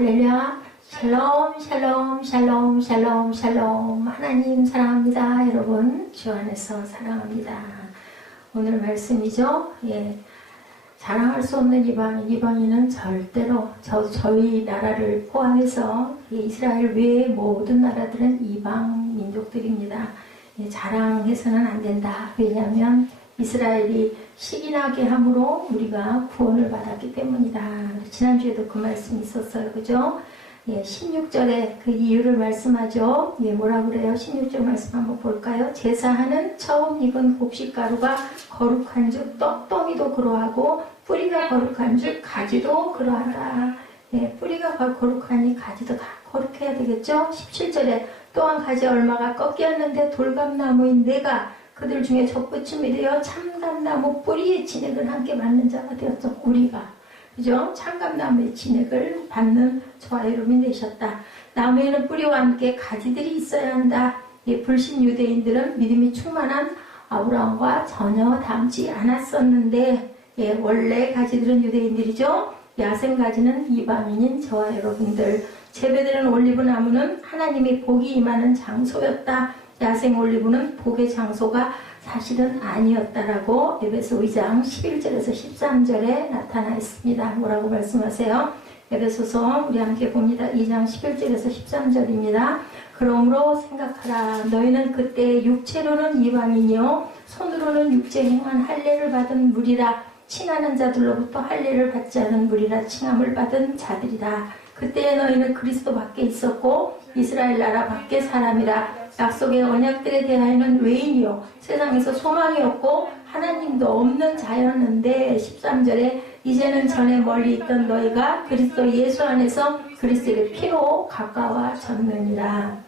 할렐루야. 샬롬 샬롬 샬롬 샬롬 샬롬. 하나님 사랑합니다. 여러분 주 안에서 사랑합니다. 오늘 말씀이죠. 자랑할 수 없는 이방인은 절대로 저희 나라를 포함해서 이스라엘 외의 모든 나라들은 이방 민족들입니다. 자랑해서는 안 된다. 왜냐하면 이스라엘이 시기나게 함으로 우리가 구원을 받았기 때문이다. 지난주에도 그 말씀이 있었어요. 그죠? 16절에 그 이유를 말씀하죠. 뭐라 그래요? 16절 말씀 한번 볼까요? 제사하는 처음 익은 곡식가루가 거룩한 즉 떡덩이도 그러하고 뿌리가 거룩한 즉 가지도 그러하다. 뿌리가 거룩하니 가지도 다 거룩해야 되겠죠? 17절에 또한 가지 얼마가 꺾였는데 돌감나무인 내가 그들 중에 접붙임이 되어 참감나무 뿌리의 진액을 함께 받는 자가 되었죠. 우리가. 그죠? 참감나무의 진액을 받는 저와 여러분이 되셨다. 나무에는 뿌리와 함께 가지들이 있어야 한다. 불신 유대인들은 믿음이 충만한 아브라함과 전혀 닮지 않았었는데 원래 가지들은 유대인들이죠. 야생 가지는 이방인인 저와 여러분들. 재배되는 올리브 나무는 하나님이 복이 임하는 장소였다. 야생 올리브는 복의 장소가 사실은 아니었다라고 에베소 2장 11절에서 13절에 나타나 있습니다. 뭐라고 말씀하세요? 에베소서 우리 함께 봅니다. 2장 11절에서 13절입니다. 그러므로 생각하라. 너희는 그때 육체로는 이방인이요 손으로는 육체 행한 할례를 받은 무리라. 칭하는 자들로부터 할례를 받지 않은 무리라. 칭함을 받은 자들이다. 그때에 너희는 그리스도 밖에 있었고 이스라엘 나라 밖의 사람이라. 약속의 언약들에 대하여는 외인이요 세상에서 소망이 없고 하나님도 없는 자였는데 13절에 이제는 전에 멀리 있던 너희가 그리스도 예수 안에서 그리스도의 피로 가까워졌느니라.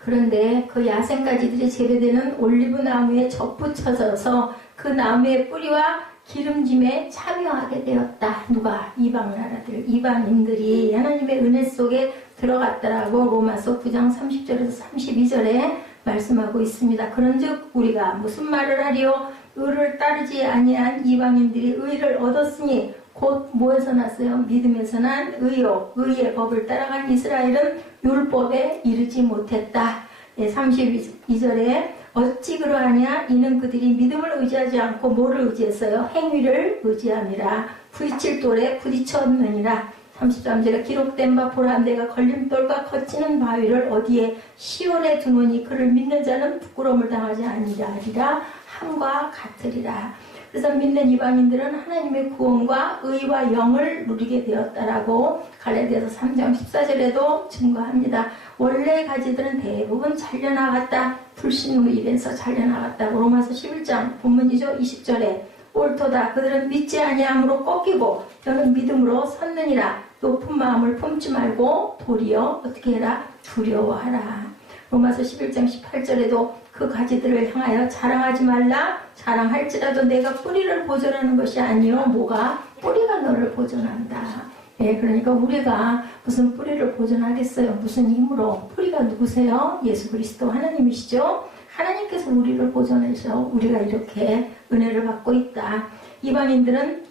그런데 그 야생가지들이 재배되는 올리브 나무에 접붙여져서 그 나무의 뿌리와 기름짐에 참여하게 되었다. 누가? 이방 나라들, 이방인들이 하나님의 은혜 속에 들어갔다라고 로마서 9장 30절에서 32절에 말씀하고 있습니다. 그런즉 우리가 무슨 말을 하리요? 의를 따르지 아니한 이방인들이 의를 얻었으니 곧 뭐에서 났어요? 믿음에서 난 의요. 의의 법을 따라간 이스라엘은 율법에 이르지 못했다. 32절에 어찌 그러하냐? 이는 그들이 믿음을 의지하지 않고 뭐를 의지했어요? 행위를 의지함이라. 부딪힐 돌에 부딪혔느니라. 33절에 기록된 바 보라 내가 걸림돌과 거치는 바위를 어디에 시온에 두노니 그를 믿는 자는 부끄러움을 당하지 아니하리라 함과 같으리라. 그래서 믿는 이방인들은 하나님의 구원과 의와 영을 누리게 되었다라고 갈라디아서 3장 14절에도 증거합니다. 원래 가지들은 대부분 잘려나갔다. 불신으로 인해서 잘려나갔다고 로마서 11장 본문이죠. 20절에 옳도다. 그들은 믿지 아니함으로 꺾이고 저는 믿음으로 섰느니라. 높은 마음을 품지 말고 도리어 어떻게 해라? 두려워하라. 로마서 11장 18절에도 그 가지들을 향하여 자랑하지 말라. 자랑할지라도 내가 뿌리를 보존하는 것이 아니요 뭐가? 뿌리가 너를 보존한다. 그러니까 우리가 무슨 뿌리를 보존하겠어요? 무슨 힘으로? 뿌리가 누구세요? 예수 그리스도 하나님이시죠? 하나님께서 우리를 보존해서 우리가 이렇게 은혜를 받고 있다. 이방인들을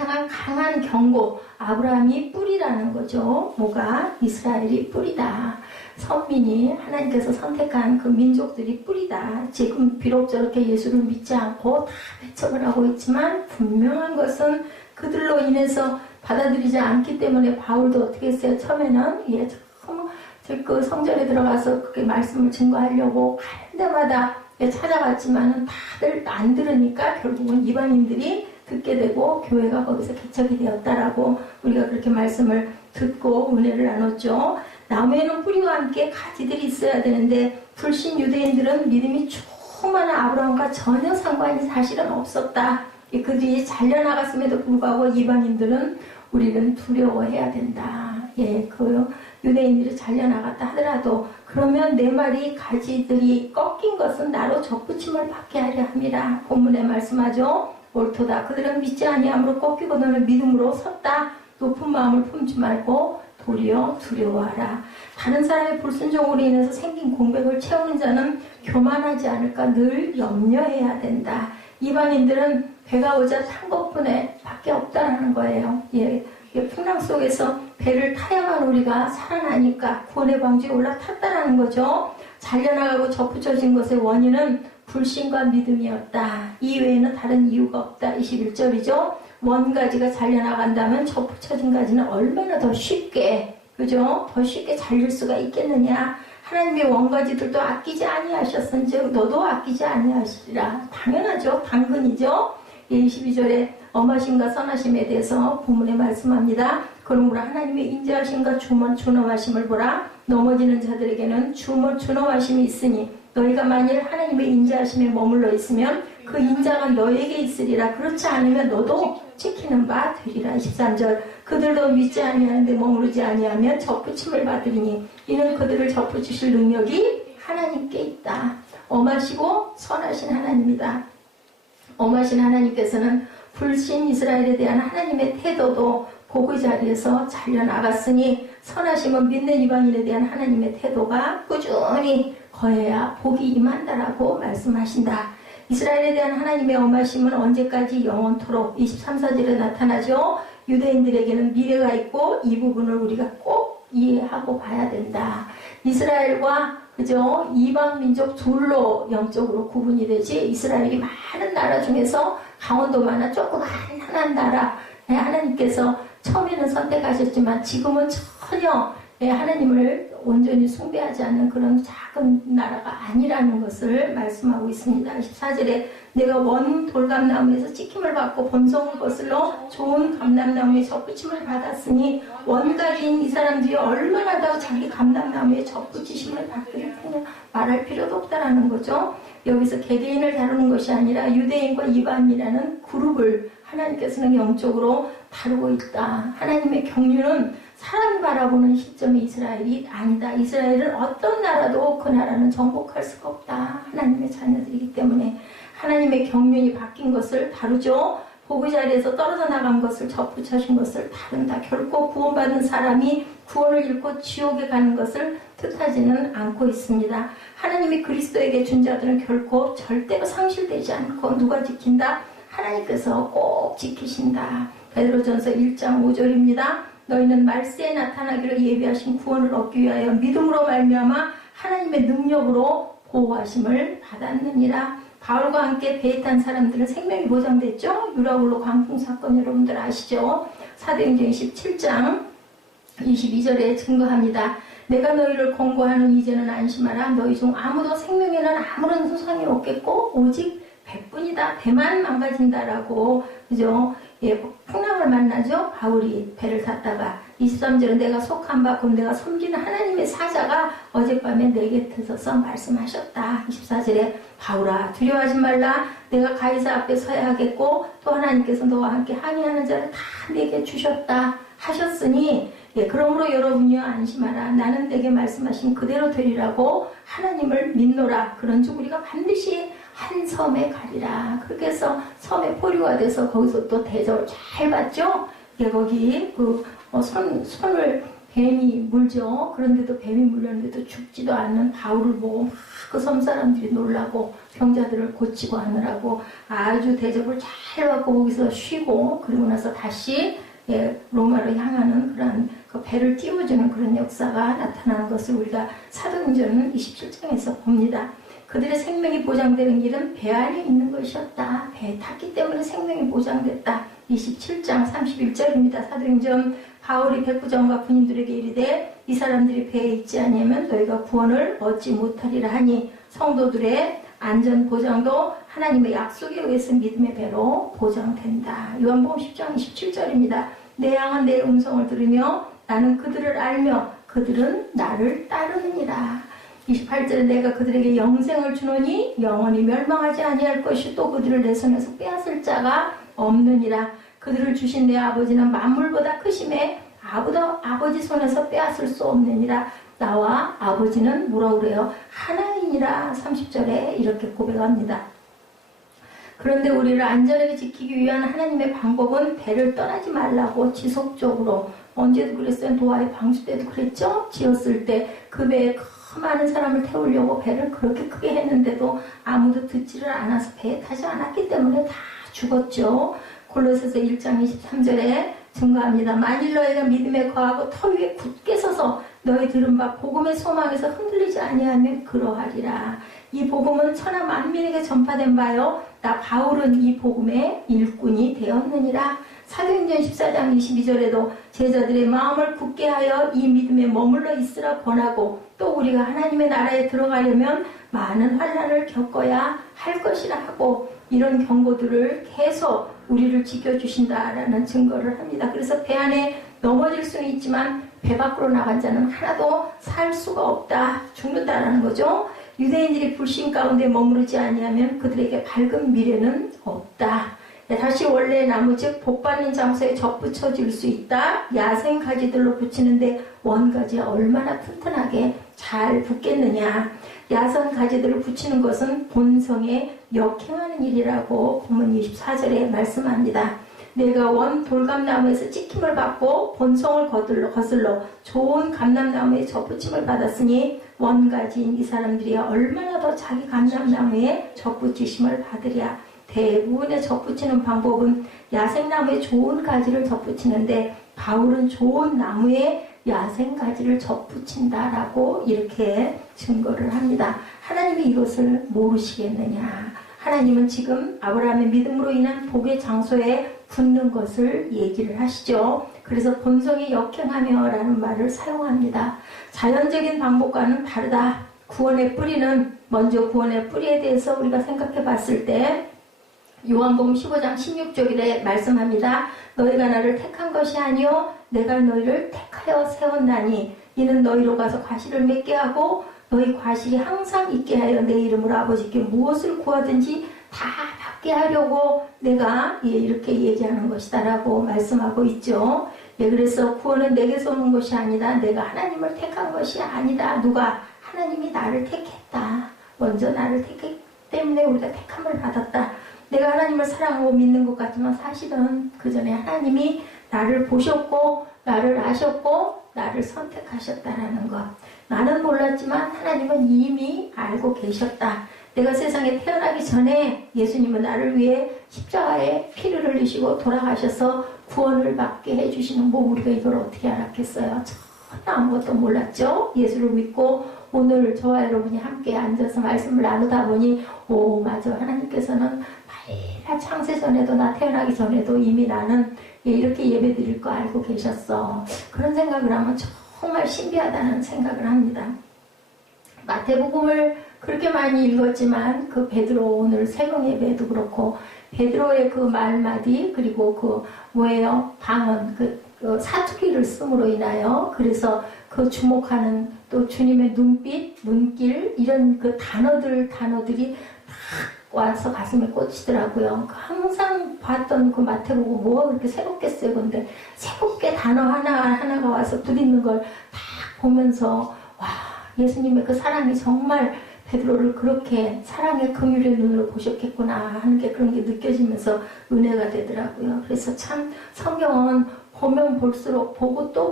향한 강한 경고. 아브라함이 뿌리라는 거죠. 뭐가? 이스라엘이 뿌리다. 선민이 하나님께서 선택한 그 민족들이 뿌리다. 지금 비록 저렇게 예수를 믿지 않고 다 배척을 하고 있지만 분명한 것은 그들로 인해서 받아들이지 않기 때문에 바울도 어떻게 했어요? 처음에는 그 성전에 들어가서 그렇게 말씀을 증거하려고 갈 데마다 찾아갔지만 다들 안 들으니까 결국은 이방인들이 듣게 되고 교회가 거기서 개척이 되었다라고 우리가 그렇게 말씀을 듣고 은혜를 나눴죠. 나무에는 뿌리와 함께 가지들이 있어야 되는데 불신 유대인들은 믿음이 충만한 아브라함과 전혀 상관이 사실은 없었다. 그들이 잘려나갔음에도 불구하고 이방인들은 우리는 두려워해야 된다. 그 유대인들이 잘려나갔다 하더라도 그러면 내 말이 가지들이 꺾인 것은 나로 접붙임을 받게 하려 함이라. 본문에 말씀하죠. 옳도다. 그들은 믿지 아니함으로 꺾이고 너는 믿음으로 섰다. 높은 마음을 품지 말고 도리어 두려워하라. 다른 사람의 불순종으로 인해서 생긴 공백을 채우는 자는 교만하지 않을까 늘 염려해야 된다. 이방인들은 배가 오자 탄 것뿐에 밖에 없다라는 거예요. 풍랑 속에서 배를 타야만 우리가 살아나니까 구원의 방주에 올라탔다라는 거죠. 잘려나가고 접붙여진 것의 원인은 불신과 믿음이었다. 이 외에는 다른 이유가 없다. 21절이죠. 원가지가 잘려나간다면 접붙여진 가지는 얼마나 더 쉽게, 그죠? 더 쉽게 잘릴 수가 있겠느냐. 하나님의 원가지들도 아끼지 아니하셨은즉 너도 아끼지 아니하시리라. 당연하죠. 당근이죠. 22절에 엄하심과 선하심에 대해서 본문에 말씀합니다. 그러므로 하나님의 인자하심과 준엄하심을 보라. 넘어지는 자들에게는 준엄하심이 있으니 너희가 만일 하나님의 인자하심에 머물러 있으면 그 인자가 너에게 있으리라. 그렇지 않으면 너도 지키는 바 되리라. 23절 그들도 믿지 아니하는데 머무르지 아니하면 접붙임을 받으리니 이는 그들을 접붙이실 능력이 하나님께 있다. 엄하시고 선하신 하나님이다. 엄하신 하나님께서는 불신 이스라엘에 대한 하나님의 태도도 복의 자리에서 잘려나갔으니 선하심은 믿는 이방인에 대한 하나님의 태도가 꾸준히 거해야 복이 임한다라고 말씀하신다. 이스라엘에 대한 하나님의 엄하심은 언제까지 영원토록 23, 4절에 나타나죠. 유대인들에게는 미래가 있고 이 부분을 우리가 꼭 이해하고 봐야 된다. 이스라엘과 그죠? 이방 민족 둘로 영적으로 구분이 되지 이스라엘이 많은 나라 중에서 강원도만한 조그만한 나라 하나님께서 처음에는 선택하셨지만 지금은 전혀 하나님을 온전히 숭배하지 않는 그런 작은 나라가 아니라는 것을 말씀하고 있습니다. 14절에 내가 원 돌감나무에서 찍힘을 받고 본성을 거슬러 좋은 감람나무에 접붙임을 받았으니 원가리인 이 사람들이 얼마나 더 자기 감람나무에 접붙이심을 받겠느냐 말할 필요도 없다라는 거죠. 여기서 개개인을 다루는 것이 아니라 유대인과 이방인이라는 그룹을 하나님께서는 영적으로 다루고 있다. 하나님의 경륜은 사람이 바라보는 시점의 이스라엘이 아니다. 이스라엘은 어떤 나라도 그 나라는 정복할 수가 없다. 하나님의 자녀들이기 때문에 하나님의 경륜이 바뀐 것을 다루죠. 복의 자리에서 떨어져 나간 것을 접붙여신 것을 다룬다. 결코 구원받은 사람이 구원을 잃고 지옥에 가는 것을 뜻하지는 않고 있습니다. 하나님이 그리스도에게 준 자들은 결코 절대로 상실되지 않고 누가 지킨다? 하나님께서 꼭 지키신다. 베드로전서 1장 5절입니다. 너희는 말세에 나타나기를 예비하신 구원을 얻기 위하여 믿음으로 말미암아 하나님의 능력으로 보호하심을 받았느니라. 바울과 함께 배에 탄 사람들은 생명이 보장됐죠. 유라굴로 광풍 사건 여러분들 아시죠? 사도행전 17장 22절에 증거합니다. 내가 너희를 권고하는 이제는 안심하라. 너희 중 아무도 생명에는 아무런 소상이 없겠고 오직 배뿐이다. 배만 망가진다라고 그죠? 예, 풍랑을 만나죠. 바울이 배를 탔다가 23절은 내가 속한 바 그럼 내가 섬기는 하나님의 사자가 어젯밤에 내 곁에 서서 말씀하셨다. 24절에 바울아 두려워하지 말라. 내가 가이사 앞에 서야 하겠고 또 하나님께서 너와 함께 항의하는 자를 다 내게 주셨다 하셨으니 예, 그러므로 여러분이여 안심하라. 나는 내게 말씀하신 그대로 되리라고 하나님을 믿노라. 그런즉 우리가 반드시 한 섬에 가리라. 그렇게 해서 섬에 포류가 돼서 거기서 또 대접을 잘 받죠. 예, 거기 손을 뱀이 물죠. 그런데도 뱀이 물렸는데도 죽지도 않는 바울을 보고 막 그 섬 사람들이 놀라고 병자들을 고치고 하느라고 아주 대접을 잘 받고 거기서 쉬고 그리고 나서 다시 예, 로마로 향하는 그런 그 배를 띄워주는 그런 역사가 나타나는 것을 우리가 사도행전 27장에서 봅니다. 그들의 생명이 보장되는 길은 배 안에 있는 것이었다. 배에 탔기 때문에 생명이 보장됐다. 27장 31절입니다. 사도행전 바울이 백부장과 군인들에게 이르되 이 사람들이 배에 있지 아니하면 너희가 구원을 얻지 못하리라 하니 성도들의 안전 보장도 하나님의 약속에 의해서 믿음의 배로 보장된다. 요한복음 10장 27절입니다. 내 양은 내 음성을 들으며 나는 그들을 알며 그들은 나를 따르느니라. 28절에 내가 그들에게 영생을 주노니 영원히 멸망하지 아니할 것이 또 그들을 내 손에서 빼앗을 자가 없느니라. 그들을 주신 내 아버지는 만물보다 크심에 아버지 손에서 빼앗을 수 없느니라. 나와 아버지는 뭐라 그래요? 하나이니라. 30절에 이렇게 고백합니다. 그런데 우리를 안전하게 지키기 위한 하나님의 방법은 배를 떠나지 말라고 지속적으로 언제도 그랬어요. 노아의 방주 때도 그랬죠. 지었을 때 그 배에 많은 사람을 태우려고 배를 그렇게 크게 했는데도 아무도 듣지를 않아서 배에 타지 않았기 때문에 다 죽었죠. 골로새서 1장 23절에 증거합니다. 만일 너희가 믿음에 거하고 터 위에 굳게 서서 너희 들은 바 복음의 소망에서 흔들리지 아니하면 그러하리라. 이 복음은 천하 만민에게 전파된 바요 나 바울은 이 복음의 일꾼이 되었느니라. 사도행전 14장 22절에도 제자들의 마음을 굳게 하여 이 믿음에 머물러 있으라 권하고 또 우리가 하나님의 나라에 들어가려면 많은 환난을 겪어야 할 것이라 하고 이런 경고들을 계속 우리를 지켜주신다라는 증거를 합니다. 그래서 배 안에 넘어질 수는 있지만 배 밖으로 나간 자는 하나도 살 수가 없다. 죽는다라는 거죠. 유대인들이 불신 가운데 머무르지 아니하면 그들에게 밝은 미래는 없다. 다시 원래 나무 즉 복받는 장소에 접붙여질 수 있다. 야생 가지들로 붙이는데 원가지가 얼마나 튼튼하게 잘 붙겠느냐. 야생 가지들을 붙이는 것은 본성에 역행하는 일이라고 본문 24절에 말씀합니다. 내가 원 돌감나무에서 찍힘을 받고 본성을 거슬러 좋은 감람나무에 접붙임을 받았으니 원가지인 이 사람들이 얼마나 더 자기 감람나무에 접붙이심을 받으랴. 대부분의 접붙이는 방법은 야생나무에 좋은 가지를 접붙이는데 바울은 좋은 나무에 야생가지를 접붙인다라고 이렇게 증거를 합니다. 하나님이 이것을 모르시겠느냐. 하나님은 지금 아브라함의 믿음으로 인한 복의 장소에 붙는 것을 얘기를 하시죠. 그래서 본성이 역행하며 라는 말을 사용합니다. 자연적인 방법과는 다르다. 구원의 뿌리는 먼저 구원의 뿌리에 대해서 우리가 생각해 봤을 때 요한복음 15장 16절에 말씀합니다. 너희가 나를 택한 것이 아니요 내가 너희를 택하여 세웠나니 이는 너희로 가서 과실을 맺게 하고 너희 과실이 항상 있게 하여 내 이름으로 아버지께 무엇을 구하든지 다 받게 하려고 내가 이렇게 얘기하는 것이다 라고 말씀하고 있죠. 그래서 구원은 내게서 오는 것이 아니다. 내가 하나님을 택한 것이 아니다. 누가? 하나님이 나를 택했다. 먼저 나를 택했기 때문에 우리가 택함을 받았다. 내가 하나님을 사랑하고 믿는 것 같지만 사실은 그 전에 하나님이 나를 보셨고 나를 아셨고 나를 선택하셨다라는 것. 나는 몰랐지만 하나님은 이미 알고 계셨다. 내가 세상에 태어나기 전에 예수님은 나를 위해 십자가에 피를 흘리시고 돌아가셔서 구원을 받게 해주시는 뭐 우리가 이걸 어떻게 알았겠어요? 전혀 아무것도 몰랐죠. 예수를 믿고 오늘 저와 여러분이 함께 앉아서 말씀을 나누다 보니 오 맞아 하나님께서는 다 창세전에도 나 태어나기 전에도 이미 나는 이렇게 예배드릴 거 알고 계셨어. 그런 생각을 하면 정말 신비하다는 생각을 합니다. 마태복음을 그렇게 많이 읽었지만 그 베드로 오늘 새벽 예배도 그렇고 베드로의 그 말마디 그리고 그 뭐예요? 방언 그 사투리를 씀으로 인하여 그래서 그 주목하는 또 주님의 눈빛, 눈길 이런 그 단어들이 딱 와서 가슴에 꽂히더라고요. 항상 봤던 그 마태복음 뭐가 그렇게 새롭겠어요. 근데 새롭게 단어 하나가 와서 부딪는 걸 딱 보면서 와 예수님의 그 사랑이 정말 베드로를 그렇게 사랑의 긍휼의 눈으로 보셨겠구나 하는 게 그런 게 느껴지면서 은혜가 되더라고요. 그래서 참 성경은 보면 볼수록 보고 또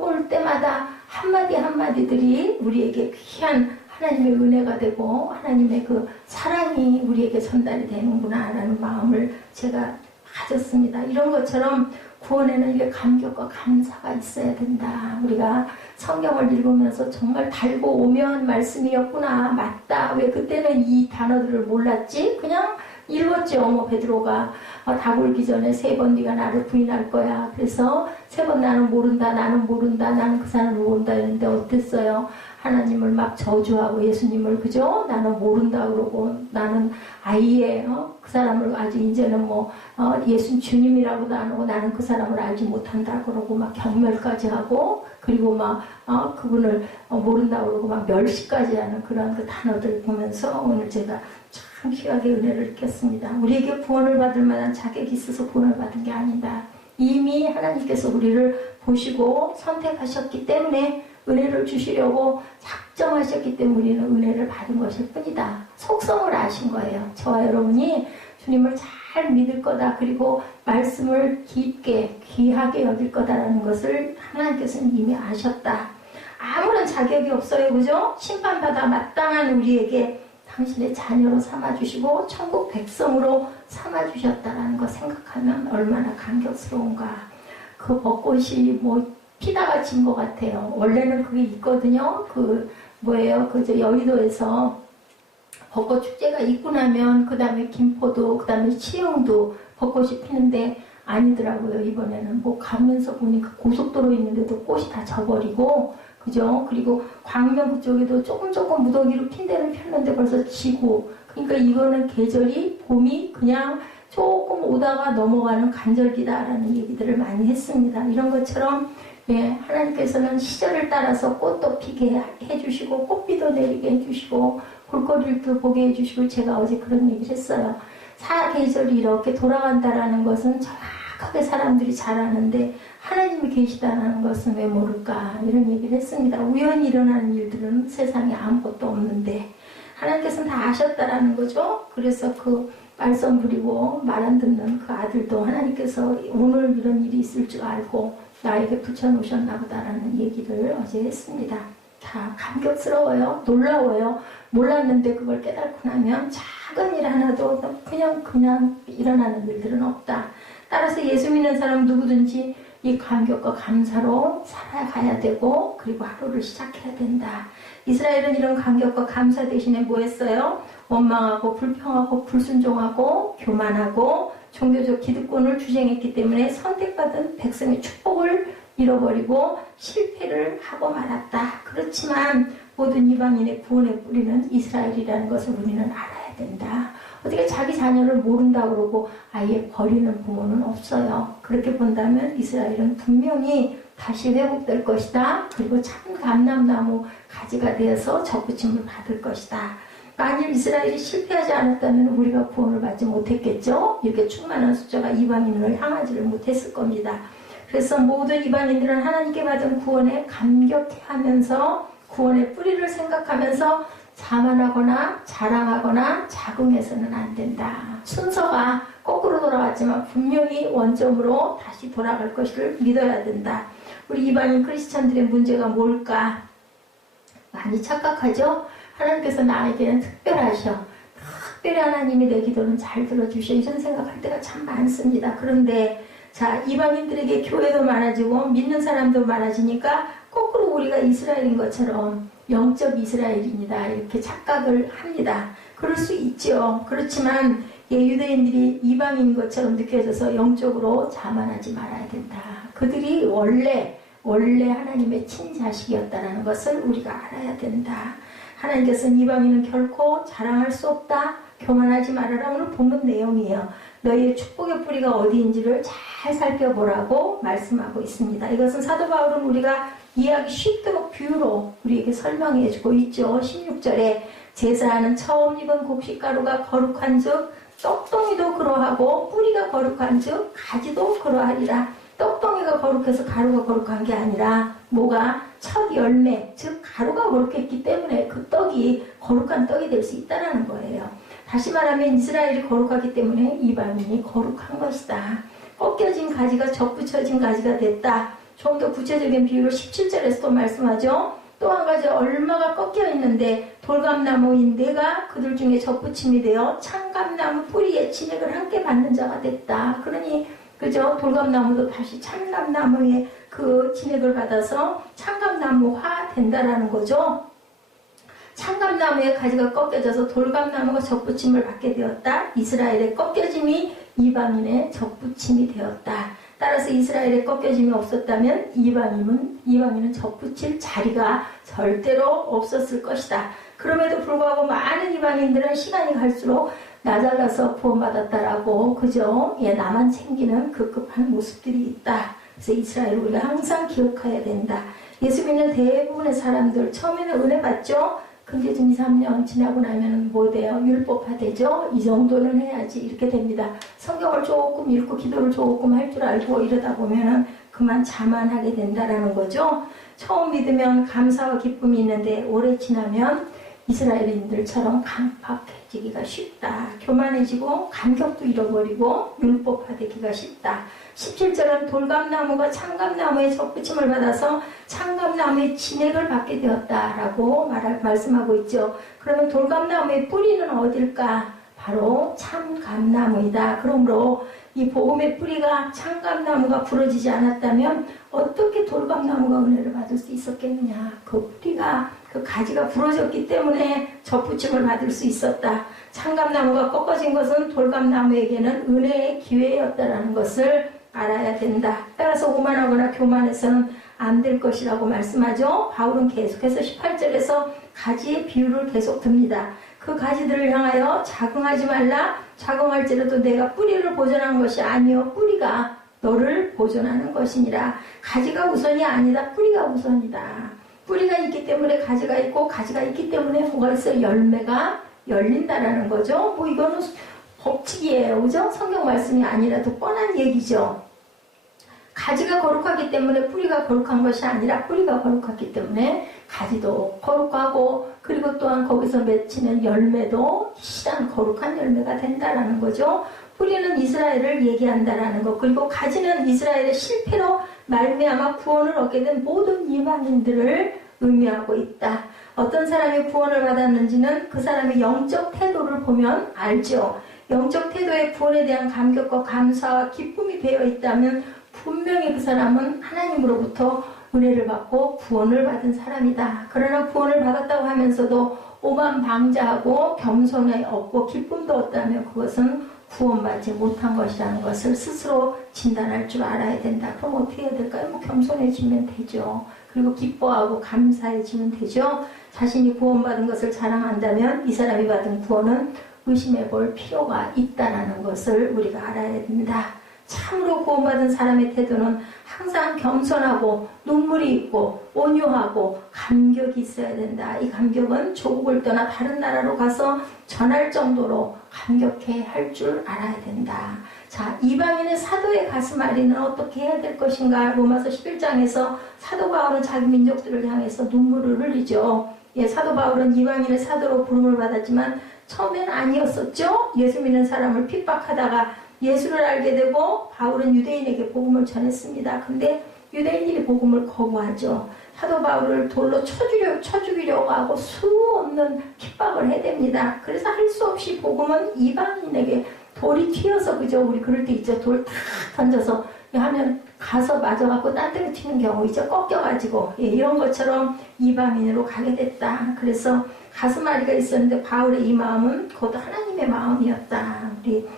볼 때마다 한마디 한마디들이 우리에게 귀한 하나님의 은혜가 되고 하나님의 그 사랑이 우리에게 전달이 되는구나 라는 마음을 제가 가졌습니다. 이런 것처럼 구원에는 이게 감격과 감사가 있어야 된다. 우리가 성경을 읽으면서 정말 달고 오면 말씀이었구나. 맞다. 왜 그때는 이 단어들을 몰랐지? 그냥 읽었죠. 뭐 베드로가 다 굴기 전에 3번 네가 나를 부인할 거야. 그래서 3번 나는 모른다. 나는 그 사람을 모른다 했는데 어땠어요? 하나님을 막 저주하고 예수님을 그죠? 나는 모른다 그러고 나는 아예 그 사람을 아직 이제는 뭐 예수 주님이라고도 안 하고 나는 그 사람을 알지 못한다 그러고 막 경멸까지 하고 그리고 막 그분을 모른다 그러고 막 멸시까지 하는 그런 그 단어들 보면서 오늘 제가 참 귀하게 은혜를 느꼈습니다. 우리에게 구원을 받을 만한 자격이 있어서 구원을 받은 게 아니다. 이미 하나님께서 우리를 보시고 선택하셨기 때문에 은혜를 주시려고 작정하셨기 때문에 우리는 은혜를 받은 것일 뿐이다. 속성을 아신 거예요. 저와 여러분이 주님을 잘 믿을 거다. 그리고 말씀을 깊게 귀하게 여길 거다라는 것을 하나님께서는 이미 아셨다. 아무런 자격이 없어요. 그죠? 심판받아 마땅한 우리에게 당신의 자녀로 삼아주시고 천국 백성으로 삼아주셨다라는 거 생각하면 얼마나 감격스러운가. 그 벚꽃이 뭐 피다가 진 것 같아요. 원래는 그게 있거든요. 그 뭐예요? 그저 여의도에서 벚꽃 축제가 있고 나면 그 다음에 김포도 그 다음에 치영도 벚꽃이 피는데 아니더라고요. 이번에는 뭐 가면서 보니까 고속도로 있는데도 꽃이 다 져버리고 그죠? 그리고 광명 그쪽에도 조금 무더기로 핀 데는 폈는데 벌써 지고 그러니까 이거는 계절이 봄이 그냥 조금 오다가 넘어가는 간절기다라는 얘기들을 많이 했습니다. 이런 것처럼 예, 하나님께서는 시절을 따라서 꽃도 피게 해주시고 꽃비도 내리게 해주시고 볼거리도 보게 해주시고 제가 어제 그런 얘기를 했어요. 사계절이 이렇게 돌아간다라는 것은 정확하게 사람들이 잘 아는데 하나님이 계시다는 것은 왜 모를까 이런 얘기를 했습니다. 우연히 일어나는 일들은 세상에 아무것도 없는데 하나님께서는 다 아셨다라는 거죠. 그래서 그 말썽 부리고 말 안 듣는 그 아들도 하나님께서 오늘 이런 일이 있을 줄 알고 나에게 붙여놓으셨나 보다라는 얘기를 어제 했습니다. 다 감격스러워요. 놀라워요. 몰랐는데 그걸 깨닫고 나면 작은 일 하나도 그냥 일어나는 일들은 없다. 따라서 예수 믿는 사람 누구든지 이 감격과 감사로 살아가야 되고 그리고 하루를 시작해야 된다. 이스라엘은 이런 감격과 감사 대신에 뭐 했어요? 원망하고 불평하고 불순종하고 교만하고 종교적 기득권을 주장했기 때문에 선택받은 백성의 축복을 잃어버리고 실패를 하고 말았다. 그렇지만 모든 이방인의 구원의 뿌리는 이스라엘이라는 것을 우리는 알아야 된다. 어떻게 자기 자녀를 모른다 그러고 아예 버리는 부모는 없어요. 그렇게 본다면 이스라엘은 분명히 다시 회복될 것이다. 그리고 참 감람나무 가지가 되어서 접붙임을 받을 것이다. 만일 이스라엘이 실패하지 않았다면 우리가 구원을 받지 못했겠죠. 이렇게 충만한 숫자가 이방인을 향하지를 못했을 겁니다. 그래서 모든 이방인들은 하나님께 받은 구원에 감격해하면서 구원의 뿌리를 생각하면서 자만하거나 자랑하거나 자긍해서는 안 된다. 순서가 거꾸로 돌아왔지만 분명히 원점으로 다시 돌아갈 것을 믿어야 된다. 우리 이방인 크리스찬들의 문제가 뭘까? 많이 착각하죠? 하나님께서 나에게는 특별하셔. 특별히 하나님이 내 기도는 잘 들어주셔. 이런 생각할 때가 참 많습니다. 그런데 자, 이방인들에게 교회도 많아지고 믿는 사람도 많아지니까 거꾸로 우리가 이스라엘인 것처럼 영적 이스라엘입니다. 이렇게 착각을 합니다. 그럴 수 있죠. 그렇지만 유대인들이 이방인 것처럼 느껴져서 영적으로 자만하지 말아야 된다. 그들이 원래 하나님의 친자식이었다는 것을 우리가 알아야 된다. 하나님께서는 이방인은 결코 자랑할 수 없다. 교만하지 말아라. 오늘 본문 내용이에요. 너희의 축복의 뿌리가 어디인지를 잘 살펴보라고 말씀하고 있습니다. 이것은 사도 바울은 우리가 이해하기 쉽도록 비유로 우리에게 설명해 주고 있죠. 16절에 제사하는 처음 익은 곡식가루가 거룩한 즉 떡덩이도 그러하고 뿌리가 거룩한 즉 가지도 그러하리라. 떡덩이가 거룩해서 가루가 거룩한 게 아니라 뭐가 첫 열매 즉 가루가 거룩했기 때문에 그 떡이 거룩한 떡이 될 수 있다는 거예요. 다시 말하면 이스라엘이 거룩하기 때문에 이방인이 거룩한 것이다. 꺾여진 가지가 접붙여진 가지가 됐다. 좀 더 구체적인 비유를 17절에서 또 말씀하죠. 또 한 가지 얼마가 꺾여 있는데 돌감나무인 내가 그들 중에 접붙임이 되어 참감나무 뿌리에 진액을 함께 받는 자가 됐다. 그러니 그죠? 돌감나무도 다시 참감나무의 그 진액을 받아서 참감나무화 된다라는 거죠. 참감나무의 가지가 꺾여져서 돌감나무가 접붙임을 받게 되었다. 이스라엘의 꺾여짐이 이방인의 접붙임이 되었다. 따라서 이스라엘의 꺾여짐이 없었다면 이방인은 접붙일 자리가 절대로 없었을 것이다. 그럼에도 불구하고 많은 이방인들은 시간이 갈수록 나 잘라서 구원받았다라고 그죠? 나만 챙기는 급급한 모습들이 있다. 그래서 이스라엘을 우리가 항상 기억해야 된다. 예수 믿는 대부분의 사람들 처음에는 은혜 받죠? 근데 좀 2, 3년 지나고 나면 뭐 돼요? 율법화 되죠? 이 정도는 해야지 이렇게 됩니다. 성경을 조금 읽고 기도를 조금 할 줄 알고 이러다 보면은 그만 자만하게 된다라는 거죠. 처음 믿으면 감사와 기쁨이 있는데 오래 지나면 이스라엘인들처럼 강팍해지기가 쉽다. 교만해지고 감격도 잃어버리고 율법화되기가 쉽다. 17절은 돌감나무가 참감나무의 접붙임을 받아서 참감나무의 진액을 받게 되었다라고 말씀하고 있죠. 그러면 돌감나무의 뿌리는 어딜까? 바로 참감나무이다. 그러므로 이 복음의 뿌리가 창감나무가 부러지지 않았다면 어떻게 돌감나무가 은혜를 받을 수 있었겠느냐. 그 뿌리가, 그 가지가 부러졌기 때문에 접붙임을 받을 수 있었다. 창감나무가 꺾어진 것은 돌감나무에게는 은혜의 기회였다라는 것을 알아야 된다. 따라서 오만하거나 교만해서는 안 될 것이라고 말씀하죠. 바울은 계속해서 18절에서 가지의 비유를 계속 듭니다. 그 가지들을 향하여 자긍하지 말라. 자긍할지라도 내가 뿌리를 보존한 것이 아니요 뿌리가 너를 보존하는 것이니라. 가지가 우선이 아니다. 뿌리가 우선이다. 뿌리가 있기 때문에 가지가 있고 가지가 있기 때문에 뭐가 있어요? 열매가 열린다라는 거죠. 뭐 이거는 법칙이에요. 그죠? 성경 말씀이 아니라도 뻔한 얘기죠. 가지가 거룩하기 때문에 뿌리가 거룩한 것이 아니라 뿌리가 거룩하기 때문에 가지도 거룩하고 그리고 또한 거기서 맺히는 열매도 실한 거룩한 열매가 된다라는 거죠. 뿌리는 이스라엘을 얘기한다라는 것, 그리고 가지는 이스라엘의 실패로 말미암아 구원을 얻게 된 모든 이방인들을 의미하고 있다. 어떤 사람이 구원을 받았는지는 그 사람의 영적 태도를 보면 알죠. 영적 태도에 구원에 대한 감격과 감사와 기쁨이 배어 있다면 분명히 그 사람은 하나님으로부터 은혜를 받고 구원을 받은 사람이다. 그러나 구원을 받았다고 하면서도 오만방자하고 겸손에 없고 기쁨도 없다면 그것은 구원받지 못한 것이라는 것을 스스로 진단할 줄 알아야 된다. 그럼 어떻게 해야 될까요? 뭐 겸손해지면 되죠. 그리고 기뻐하고 감사해지면 되죠. 자신이 구원받은 것을 자랑한다면 이 사람이 받은 구원은 의심해 볼 필요가 있다는 것을 우리가 알아야 된다. 참으로 구원받은 사람의 태도는 항상 겸손하고 눈물이 있고 온유하고 감격이 있어야 된다. 이 감격은 조국을 떠나 다른 나라로 가서 전할 정도로 감격해 할 줄 알아야 된다. 자, 이방인의 사도의 가슴 아리는 어떻게 해야 될 것인가? 로마서 11장에서 사도 바울은 자기 민족들을 향해서 눈물을 흘리죠. 예, 사도 바울은 이방인의 사도로 부름을 받았지만 처음엔 아니었었죠. 예수 믿는 사람을 핍박하다가 예수를 알게 되고 바울은 유대인에게 복음을 전했습니다. 근데 유대인들이 복음을 거부하죠. 사도 바울을 돌로 쳐 죽이려고 하고 수 없는 핍박을 해댑니다. 그래서 할 수 없이 복음은 이방인에게 돌이 튀어서, 그죠? 우리 그럴 때 있죠. 돌 탁 던져서 하면 가서 맞아갖고 딴 데로 튀는 경우 있죠. 꺾여가지고. 예, 이런 것처럼 이방인으로 가게 됐다. 그래서 가슴앓이가 있었는데 바울의 이 마음은 곧 하나님의 마음이었다. 우리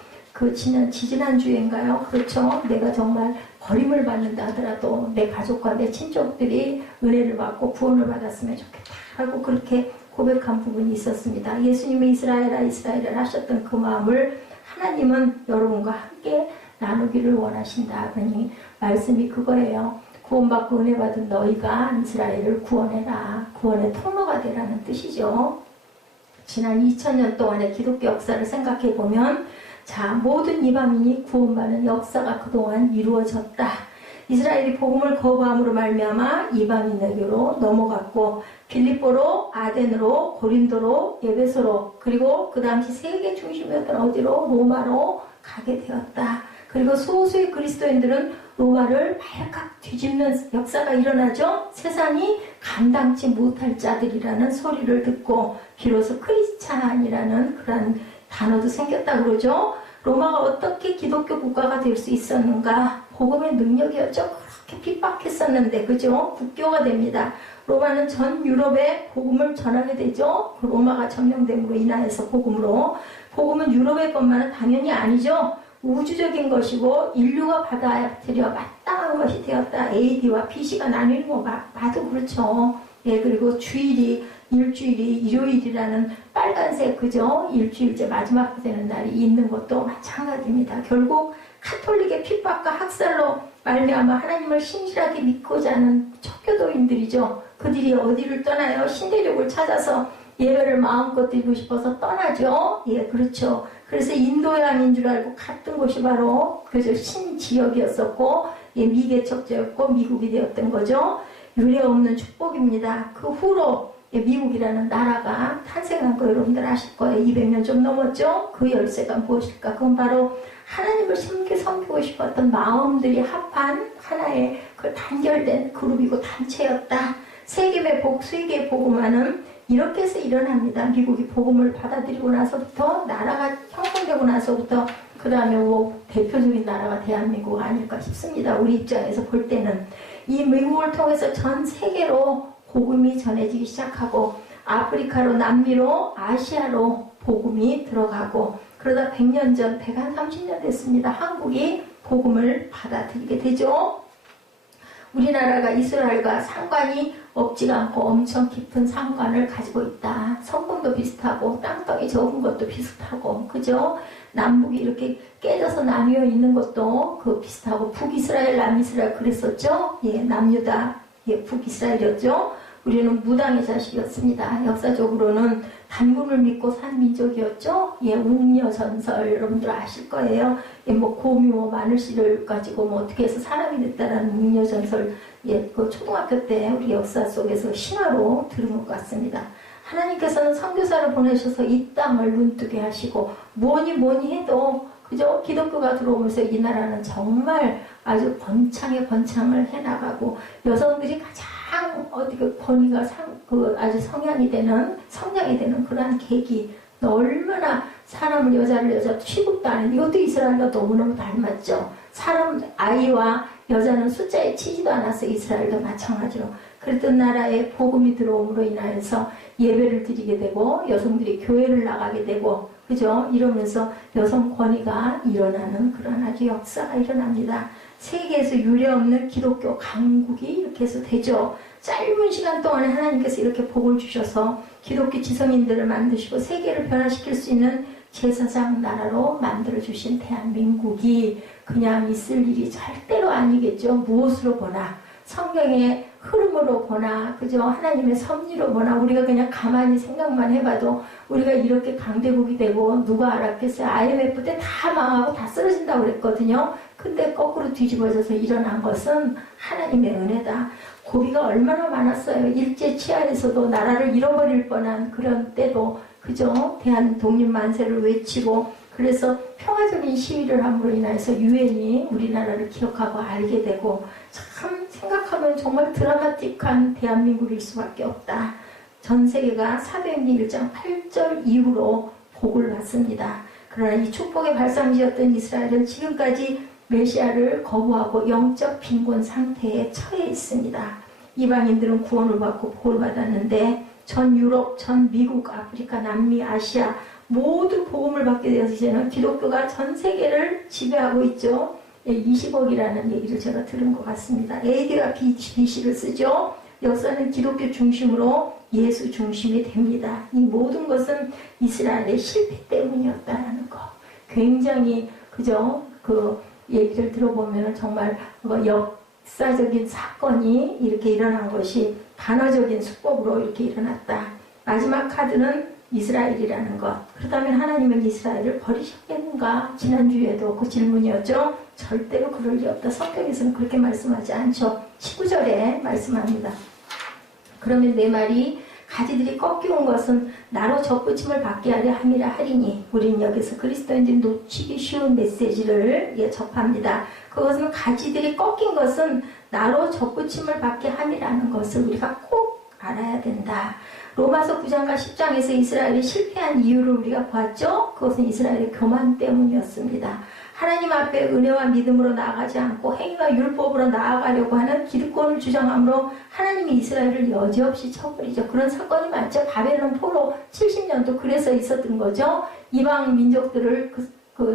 지지난주인가요? 그렇죠. 내가 정말 버림을 받는다 하더라도 내 가족과 내 친족들이 은혜를 받고 구원을 받았으면 좋겠다 하고 그렇게 고백한 부분이 있었습니다. 예수님이 이스라엘을 하셨던 그 마음을 하나님은 여러분과 함께 나누기를 원하신다. 그러니 말씀이 그거예요. 구원받고 은혜 받은 너희가 이스라엘을 구원해라. 구원의 통로가 되라는 뜻이죠. 지난 2000년 동안의 기독교 역사를 생각해 보면 자, 모든 이방인이 구원받는 역사가 그동안 이루어졌다. 이스라엘이 복음을 거부함으로 말미암아 이방인에게로 넘어갔고 빌립보로, 아덴으로, 고린도로, 에베소로, 그리고 그 당시 세계 중심이었던 어디로? 로마로 가게 되었다. 그리고 소수의 그리스도인들은 로마를 발칵 뒤집는 역사가 일어나죠. 세상이 감당치 못할 자들이라는 소리를 듣고 비로소 크리스찬이라는 그런 단어도 생겼다 그러죠. 로마가 어떻게 기독교 국가가 될 수 있었는가? 복음의 능력이었죠. 그렇게 핍박했었는데, 그죠? 국교가 됩니다. 로마는 전 유럽에 복음을 전하게 되죠. 그 로마가 점령됨으로 인하여서 복음은 유럽의 것만은 당연히 아니죠. 우주적인 것이고 인류가 받아들여 마땅한 것이 되었다. AD와 BC가 나뉘는 거 봐도 그렇죠. 예, 그리고 일주일이 일요일이라는 빨간색, 그죠? 일주일째 마지막 되는 날이 있는 것도 마찬가지입니다. 결국 카톨릭의 핍박과 학살로 말미암아 하나님을 신실하게 믿고자 하는 초교도인들이죠. 그들이 어디를 떠나요? 신대륙을 찾아서 예배를 마음껏 드리고 싶어서 떠나죠. 예, 그렇죠. 그래서 인도양인 줄 알고 갔던 곳이 바로 그저 신지역이었었고, 예, 미개척제였고 미국이 되었던 거죠. 유례 없는 축복입니다. 그 후로 미국이라는 나라가 탄생한 거 여러분들 아실 거예요. 200년 좀 넘었죠. 그 열쇠가 무엇일까? 그건 바로 하나님을 심게 섬기고 싶었던 마음들이 합한 하나의 그 단결된 그룹이고 단체였다. 세계의 복음화는 이렇게 해서 일어납니다. 미국이 복음을 받아들이고 나서부터, 나라가 형성되고 나서부터, 그 다음에 뭐 대표적인 나라가 대한민국 아닐까 싶습니다. 우리 입장에서 볼 때는. 이 미국을 통해서 전 세계로 복음이 전해지기 시작하고, 아프리카로, 남미로, 아시아로 복음이 들어가고, 그러다 100년 전, 130년 됐습니다. 한국이 복음을 받아들이게 되죠. 우리나라가 이스라엘과 상관이 없지가 않고 엄청 깊은 상관을 가지고 있다. 성공도 비슷하고 땅덩이 적은 것도 비슷하고, 그죠? 남북이 이렇게 깨져서 나뉘어 있는 것도 그 비슷하고, 북이스라엘, 남이스라엘 그랬었죠? 예, 남유다, 예, 북이스라엘이었죠? 우리는 무당의 자식이었습니다. 역사적으로는 단군을 믿고 산 민족이었죠. 예, 웅녀전설 여러분들 아실 거예요. 예, 뭐 고묘 마늘씨를 가지고 뭐 어떻게 해서 사람이 됐다라는 웅녀전설, 예, 그 초등학교 때 우리 역사 속에서 신화로 들은 것 같습니다. 하나님께서는 선교사를 보내셔서 이 땅을 눈뜨게 하시고, 뭐니 해도 그죠? 기독교가 들어오면서 이 나라는 정말 아주 번창에 번창을 해나가고, 여성들이 가장 어디 그 권위가 아주 성향이 되는 그러한 계기, 얼마나 사람을 여자를 취급도 안 해. 이것도 이스라엘과 너무너무 닮았죠. 사람, 아이와 여자는 숫자에 치지도 않았어. 이스라엘도 마찬가지로. 그랬던 나라에 복음이 들어옴으로 인하여서 예배를 드리게 되고, 여성들이 교회를 나가게 되고, 그죠? 이러면서 여성 권위가 일어나는 그런 아주 역사가 일어납니다. 세계에서 유례없는 기독교 강국이 이렇게 해서 되죠. 짧은 시간 동안에 하나님께서 이렇게 복을 주셔서 기독교 지성인들을 만드시고 세계를 변화시킬 수 있는 제사장 나라로 만들어주신 대한민국이 그냥 있을 일이 절대로 아니겠죠. 무엇으로 보나, 성경의 흐름으로 보나, 그죠? 하나님의 섭리로 보나, 우리가 그냥 가만히 생각만 해봐도 우리가 이렇게 강대국이 되고, 누가 알았겠어요? IMF 때 다 망하고 다 쓰러진다고 그랬거든요. 근데 거꾸로 뒤집어져서 일어난 것은 하나님의 은혜다. 고비가 얼마나 많았어요. 일제 치하에서도 나라를 잃어버릴 뻔한 그런 때도, 그죠? 대한 독립 만세를 외치고, 그래서 평화적인 시위를 함으로 인해서 유엔이 우리나라를 기억하고 알게 되고, 참 생각하면 정말 드라마틱한 대한민국일 수밖에 없다. 전 세계가 사도행전 1장 8절 이후로 복을 받습니다. 그러나 이 축복의 발상지였던 이스라엘은 지금까지 메시아를 거부하고 영적 빈곤 상태에 처해 있습니다. 이방인들은 구원을 받고 복을 받았는데, 전 유럽, 전 미국, 아프리카, 남미, 아시아 모두 복음을 받게 되어서 이제는 기독교가 전 세계를 지배하고 있죠. 20억이라는 얘기를 제가 들은 것 같습니다. AD가 BC를 쓰죠. 역사는 기독교 중심으로 예수 중심이 됩니다. 이 모든 것은 이스라엘의 실패 때문이었다라는 거. 굉장히, 그죠? 그 얘기를 들어보면 정말 역사적인 사건이 이렇게 일어난 것이 반어적인 수법으로 이렇게 일어났다. 마지막 카드는 이스라엘이라는 것. 그렇다면 하나님은 이스라엘을 버리셨겠는가? 지난주에도 그 질문이었죠. 절대로 그럴 리 없다. 성경에서는 그렇게 말씀하지 않죠. 19절에 말씀합니다. 그러면 내 말이 가지들이 꺾이온 것은 나로 접붙임을 받게 하려 함이라 하리니, 우리는 여기서 그리스도인들이 놓치기 쉬운 메시지를 접합니다. 그것은 가지들이 꺾인 것은 나로 접붙임을 받게 함이라는 것을 우리가 꼭 알아야 된다. 로마서 9장과 10장에서 이스라엘이 실패한 이유를 우리가 보았죠. 그것은 이스라엘의 교만 때문이었습니다. 하나님 앞에 은혜와 믿음으로 나아가지 않고 행위와 율법으로 나아가려고 하는 기득권을 주장함으로 하나님이 이스라엘을 여지없이 쳐버리죠. 그런 사건이 많죠. 바벨론 포로 70년도 그래서 있었던 거죠. 이방 민족들을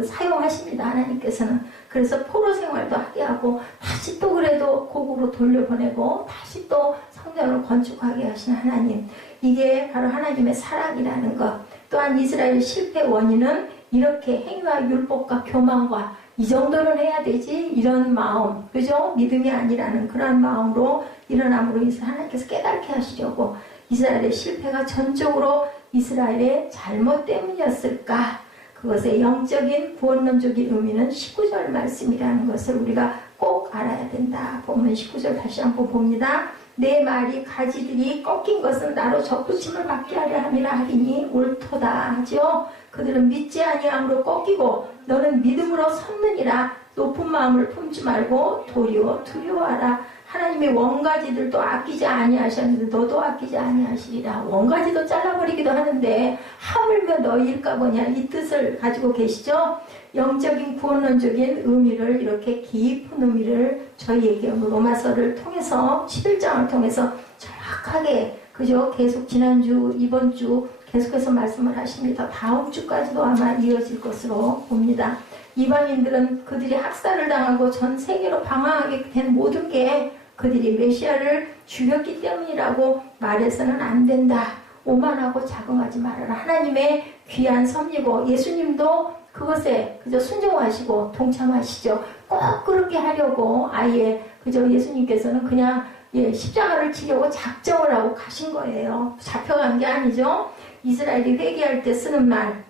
사용하십니다. 하나님께서는. 그래서 포로 생활도 하게 하고, 다시 또 그래도 고국으로 돌려보내고, 다시 또 성전을 건축하게 하신 하나님. 이게 바로 하나님의 사랑이라는 것. 또한 이스라엘의 실패 원인은 이렇게 행위와 율법과 교만과 이 정도는 해야 되지, 이런 마음, 그죠? 믿음이 아니라는 그런 마음으로 일어남으로 인해서 하나님께서 깨닫게 하시려고, 이스라엘의 실패가 전적으로 이스라엘의 잘못 때문이었을까? 그것의 영적인 구원론적인 의미는 19절 말씀이라는 것을 우리가 꼭 알아야 된다. 본문 19절 다시 한번 봅니다. 내 말이 가지들이 꺾인 것은 나로 접붙임을 받게 하려 함이라 하리니 옳도다 하죠. 그들은 믿지 아니함으로 꺾이고 너는 믿음으로 섰느니라. 높은 마음을 품지 말고 도리어 두려워하라. 하나님의 원가지들도 아끼지 아니하셨는데 너도 아끼지 아니하시리라. 원가지도 잘라버리기도 하는데 하물며 너희일까 보냐, 이 뜻을 가지고 계시죠. 영적인 구원론적인 의미를, 이렇게 깊은 의미를 저희에게 로마서를 통해서 11장을 통해서 정확하게, 그죠? 계속 지난주 이번 주 계속해서 말씀을 하십니다. 다음 주까지도 아마 이어질 것으로 봅니다. 이방인들은 그들이 학살을 당하고 전 세계로 방황하게 된 모든 게 그들이 메시아를 죽였기 때문이라고 말해서는 안 된다. 오만하고 자긍하지 말아라. 하나님의 귀한 섭리고 예수님도 그것에 그저 순종하시고 동참하시죠. 꼭 그렇게 하려고 아예 그저 예수님께서는 그냥 십자가를 지려고 작정을 하고 가신 거예요. 잡혀간 게 아니죠. 이스라엘이 회개할 때 쓰는 말,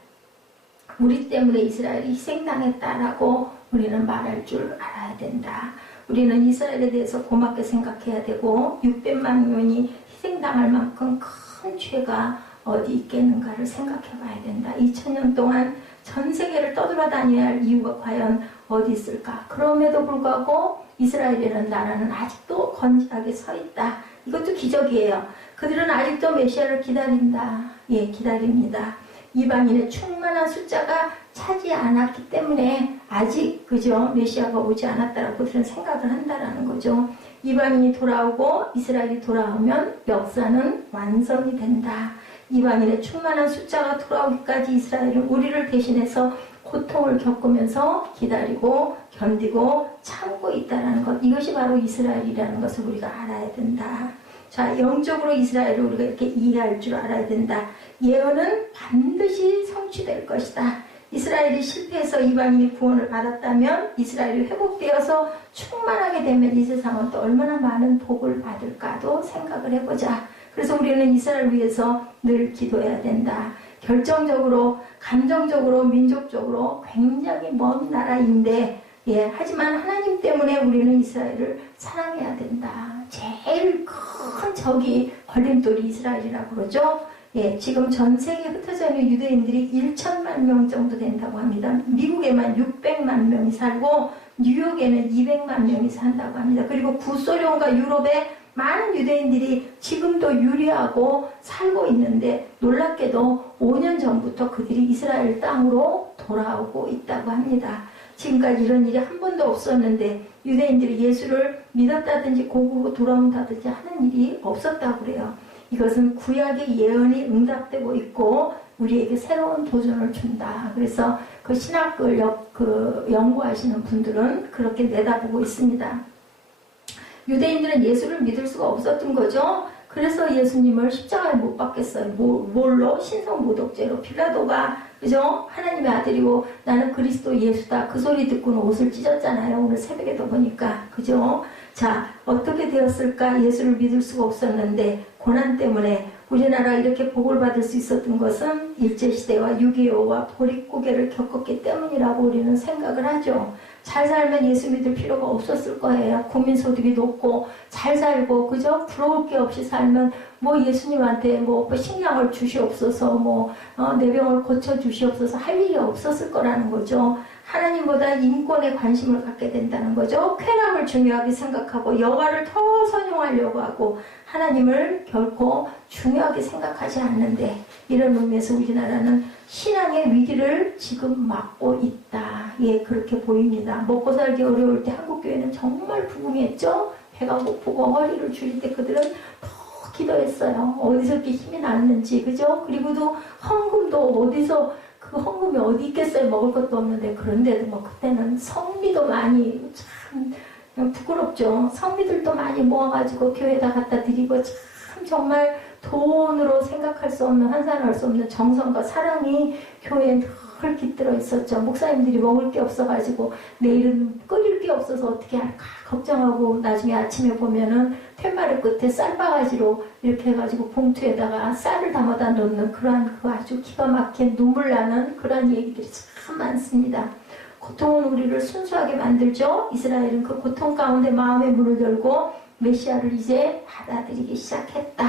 우리 때문에 이스라엘이 희생당했다라고 우리는 말할 줄 알아야 된다. 우리는 이스라엘에 대해서 고맙게 생각해야 되고 600만 명이 희생당할 만큼 큰 죄가 어디 있겠는가를 생각해 봐야 된다. 2000년 동안 전 세계를 떠돌아다녀야 할 이유가 과연 어디 있을까? 그럼에도 불구하고 이스라엘이라는 나라는 아직도 건실하게 서 있다. 이것도 기적이에요. 그들은 아직도 메시아를 기다린다. 예, 기다립니다. 이방인의 충만한 숫자가 차지 않았기 때문에 아직 그저 메시아가 오지 않았다라고 그들은 생각을 한다라는 거죠. 이방인이 돌아오고 이스라엘이 돌아오면 역사는 완성이 된다. 이방인의 충만한 숫자가 돌아오기까지 이스라엘은 우리를 대신해서 고통을 겪으면서 기다리고 견디고 참고 있다는 것, 이것이 바로 이스라엘이라는 것을 우리가 알아야 된다. 자, 영적으로 이스라엘을 우리가 이렇게 이해할 줄 알아야 된다. 예언은 반드시 성취될 것이다. 이스라엘이 실패해서 이방인이 구원을 받았다면 이스라엘이 회복되어서 충만하게 되면 이 세상은 또 얼마나 많은 복을 받을까도 생각을 해보자. 그래서 우리는 이스라엘을 위해서 늘 기도해야 된다. 결정적으로, 감정적으로, 민족적으로 굉장히 먼 나라인데, 하지만 하나님 때문에 우리는 이스라엘을 사랑해야 된다. 제일 큰 적이 걸림돌이 이스라엘이라고 그러죠. 지금 전 세계에 흩어져 있는 유대인들이 1천만 명 정도 된다고 합니다. 미국에만 600만 명이 살고 뉴욕에는 200만 명이 산다고 합니다. 그리고 구소련과 유럽에 많은 유대인들이 지금도 유리하고 살고 있는데 놀랍게도 5년 전부터 그들이 이스라엘 땅으로 돌아오고 있다고 합니다. 지금까지 이런 일이 한 번도 없었는데 유대인들이 예수를 믿었다든지 고국으로 돌아온다든지 하는 일이 없었다고 그래요. 이것은 구약의 예언이 응답되고 있고 우리에게 새로운 도전을 준다. 그래서 그 신학을 연구하시는 분들은 그렇게 내다보고 있습니다. 유대인들은 예수를 믿을 수가 없었던 거죠. 그래서 예수님을 십자가에 못 박겠어요. 뭘로? 신성모독죄로. 빌라도가 그죠? 하나님의 아들이고 나는 그리스도 예수다. 그 소리 듣고는 옷을 찢었잖아요. 오늘 새벽에도 보니까. 그죠? 자, 어떻게 되었을까? 예수를 믿을 수가 없었는데 고난 때문에 우리나라가 이렇게 복을 받을 수 있었던 것은 일제시대와 6.25와 보릿고개를 겪었기 때문이라고 우리는 생각을 하죠. 잘 살면 예수 믿을 필요가 없었을 거예요. 국민소득이 높고 잘 살고 그죠? 부러울 게 없이 살면 뭐 예수님한테 뭐 식량을 주시옵소서 내 병을 고쳐 주시옵소서 할 일이 없었을 거라는 거죠. 하나님보다 인권에 관심을 갖게 된다는 거죠. 쾌락을 중요하게 생각하고 여가를 더 선용하려고 하고 하나님을 결코 중요하게 생각하지 않는데 이런 의미에서 우리나라는 신앙의 위기를 지금 맞고 있다. 그렇게 보입니다. 먹고 살기 어려울 때 한국교회는 정말 부흥했죠. 배가 고프고 허리를 줄일 때 그들은 더 기도했어요. 어디서 이렇게 힘이 났는지, 그죠? 그리고도 헌금도 어디서 그 헌금이 어디 있겠어요? 먹을 것도 없는데. 그런데도 그때는 성비도 많이 참 부끄럽죠. 성비들도 많이 모아가지고 교회에다 갖다 드리고 참 정말 돈으로 생각할 수 없는, 환산할 수 없는 정성과 사랑이 교회에 늘 깃들어 있었죠. 목사님들이 먹을 게 없어가지고 내일은 끓일 게 없어서 어떻게 할까 걱정하고 나중에 아침에 보면은 팻마루 끝에 쌀바가지로 이렇게 해가지고 봉투에다가 쌀을 담아다 놓는 그러한 그 아주 기가 막힌 눈물 나는 그러한 얘기들이 참 많습니다. 고통은 우리를 순수하게 만들죠. 이스라엘은 그 고통 가운데 마음의 문을 열고 메시아를 이제 받아들이기 시작했다.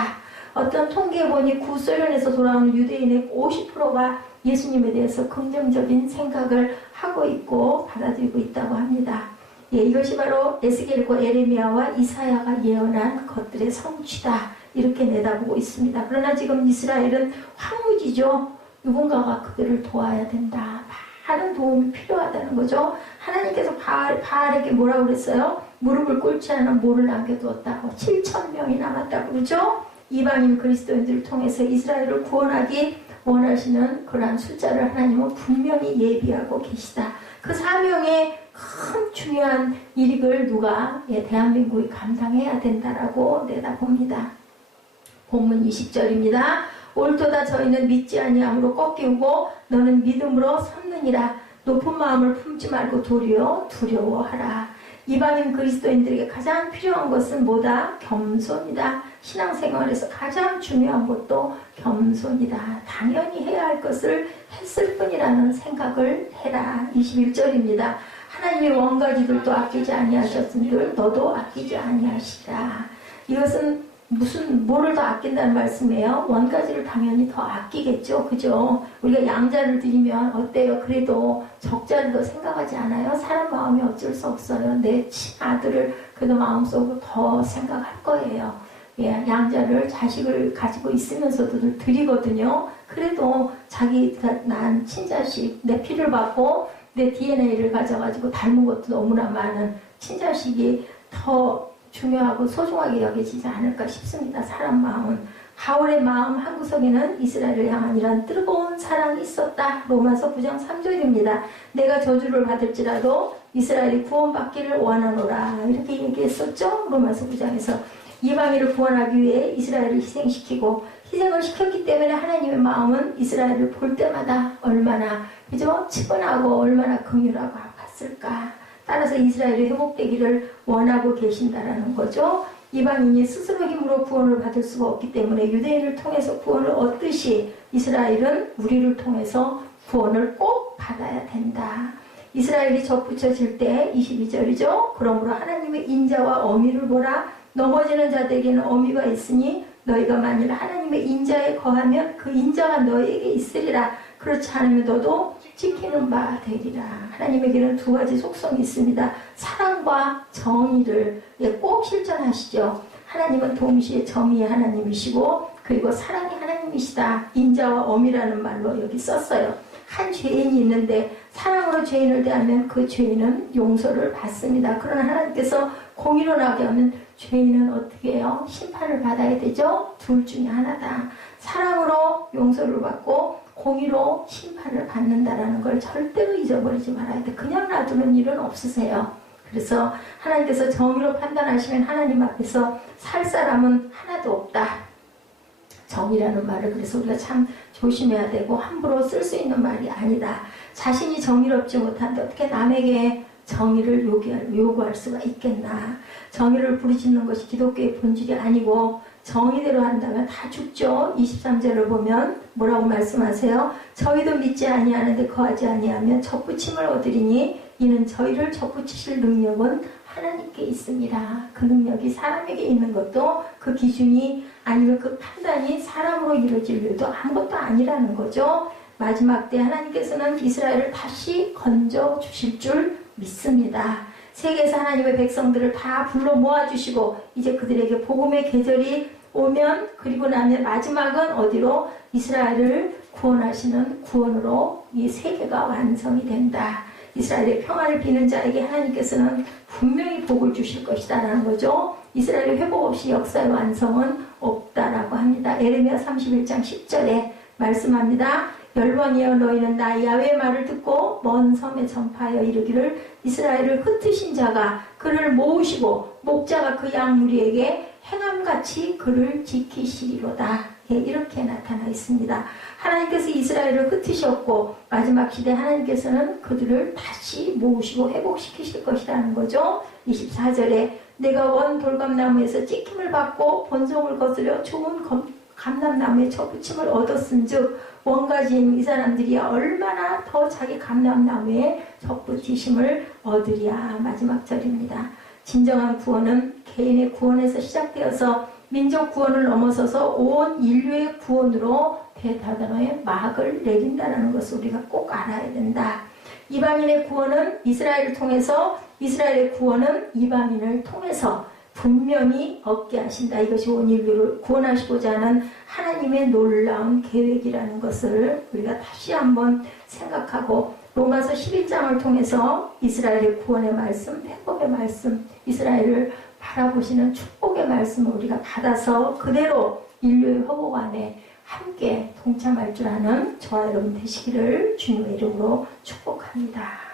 어떤 통계에 보니 구소련에서 돌아오는 유대인의 50%가 예수님에 대해서 긍정적인 생각을 하고 있고 받아들이고 있다고 합니다. 예, 이것이 바로 에스겔과 에레미야와 이사야가 예언한 것들의 성취다. 이렇게 내다보고 있습니다. 그러나 지금 이스라엘은 황무지죠. 누군가가 그들을 도와야 된다. 많은 도움이 필요하다는 거죠. 하나님께서 바알에게 뭐라고 그랬어요? 무릎을 꿇지 않은 모를 남겨두었다고. 7,000명이 남았다고 그러죠. 이방인 그리스도인들을 통해서 이스라엘을 구원하기 원하시는 그러한 숫자를 하나님은 분명히 예비하고 계시다. 그 사명의 큰 중요한 일익을 누가 대한민국이 감당해야 된다라고 내다봅니다. 본문 20절입니다. 옳도다 저희는 믿지 아니함으로 꺾이고 너는 믿음으로 섰느니라. 높은 마음을 품지 말고 도리어 두려워하라. 이방인 그리스도인들에게 가장 필요한 것은 뭐다? 겸손이다. 신앙생활에서 가장 중요한 것도 겸손이다. 당연히 해야 할 것을 했을 뿐이라는 생각을 해라. 21절입니다. 하나님의 원가지들도 아끼지 아니하셨은들 너도 아끼지 아니하시라. 이것은 뭐를 더 아낀다는 말씀이에요? 원가지를 당연히 더 아끼겠죠. 그죠? 우리가 양자를 드리면 어때요? 그래도 적자를 더 생각하지 않아요? 사람 마음이 어쩔 수 없어요. 내 친아들을 그래도 마음속으로 더 생각할 거예요. 예, 양자를 자식을 가지고 있으면서도 드리거든요. 그래도 자기가 난 친자식, 내 피를 받고 내 DNA를 가져가지고 닮은 것도 너무나 많은 친자식이 더 중요하고 소중하게 여겨지지 않을까 싶습니다. 사람 마음은. 하울의 마음 한구석에는 이스라엘을 향한 이런 뜨거운 사랑이 있었다. 로마서 9장 3절입니다. 내가 저주를 받을지라도 이스라엘이 구원받기를 원하노라. 이렇게 얘기했었죠. 로마서 9장에서. 이방인을 구원하기 위해 이스라엘을 희생시키고 희생을 시켰기 때문에 하나님의 마음은 이스라엘을 볼 때마다 얼마나 그죠? 측은하고 얼마나 긍휼하고 아팠을까. 따라서 이스라엘이 회복되기를 원하고 계신다라는 거죠. 이방인이 스스로 힘으로 구원을 받을 수가 없기 때문에 유대인을 통해서 구원을 얻듯이 이스라엘은 우리를 통해서 구원을 꼭 받아야 된다. 이스라엘이 접붙여질 때 22절이죠. 그러므로 하나님의 인자와 어미를 보라. 넘어지는 자들에게는 어미가 있으니 너희가 만일 하나님의 인자에 거하면 그 인자가 너희에게 있으리라. 그렇지 않으면 너도 지키는 바 되리라. 하나님에게는 두 가지 속성이 있습니다. 사랑과 정의를 꼭 실천하시죠. 하나님은 동시에 정의의 하나님이시고 그리고 사랑의 하나님이시다. 인자와 어미라는 말로 여기 썼어요. 한 죄인이 있는데 사랑으로 죄인을 대하면 그 죄인은 용서를 받습니다. 그러나 하나님께서 공의로 나게 하면 죄인은 어떻게 해요? 심판을 받아야 되죠? 둘 중에 하나다. 사랑으로 용서를 받고 공의로 심판을 받는다라는 걸 절대로 잊어버리지 말아야 돼. 그냥 놔두는 일은 없으세요. 그래서 하나님께서 정의로 판단하시면 하나님 앞에서 살 사람은 하나도 없다. 정의라는 말을 그래서 우리가 참 조심해야 되고 함부로 쓸 수 있는 말이 아니다. 자신이 정의롭지 못한데 어떻게 남에게 정의를 요구할 수가 있겠나. 정의를 부르짖는 것이 기독교의 본질이 아니고 정의대로 한다면 다 죽죠. 23절을 보면 뭐라고 말씀하세요? 저희도 믿지 아니하는데 거하지 아니하면 접붙임을 얻으리니 이는 저희를 접붙이실 능력은 하나님께 있습니다. 그 능력이 사람에게 있는 것도 그 기준이 아니면 그 판단이 사람으로 이루어질 일도 아무것도 아니라는 거죠. 마지막 때 하나님께서는 이스라엘을 다시 건져 주실 줄 믿습니다. 세계에서 하나님의 백성들을 다 불러 모아주시고 이제 그들에게 복음의 계절이 오면 그리고 나면 마지막은 어디로? 이스라엘을 구원하시는 구원으로 이 세계가 완성이 된다. 이스라엘의 평안을 비는 자에게 하나님께서는 분명히 복을 주실 것이다 라는 거죠. 이스라엘의 회복 없이 역사의 완성은 없다라고 합니다. 에레미야 31장 10절에 말씀합니다. 열방이여 너희는 나 야훼의 말을 듣고 먼 섬에 전파하여 이르기를 이스라엘을 흩으신 자가 그를 모으시고 목자가 그 양무리에게 행함같이 그를 지키시리로다. 예, 이렇게 나타나 있습니다. 하나님께서 이스라엘을 흩으셨고 마지막 시대 하나님께서는 그들을 다시 모으시고 회복시키실 것이라는 거죠. 24절에 내가 원 돌감나무에서 찍힘을 받고 본성을 거스려 좋은 감람나무에 접붙임을 얻었은즉 원가지인 이 사람들이 얼마나 더 자기 감람나무에 접붙이심을 얻으랴. 마지막 절입니다. 진정한 구원은 개인의 구원에서 시작되어서 민족 구원을 넘어서서 온 인류의 구원으로 대다단어의 막을 내린다는 것을 우리가 꼭 알아야 된다. 이방인의 구원은 이스라엘을 통해서 이스라엘의 구원은 이방인을 통해서 분명히 얻게 하신다. 이것이 온 인류를 구원하시고자 하는 하나님의 놀라운 계획이라는 것을 우리가 다시 한번 생각하고 로마서 11장을 통해서 이스라엘의 구원의 말씀, 회복의 말씀, 이스라엘을 바라보시는 축복의 말씀을 우리가 받아서 그대로 인류의 회복 안에 함께 동참할 줄 아는 저와 여러분 되시기를 주님의 이름으로 축복합니다.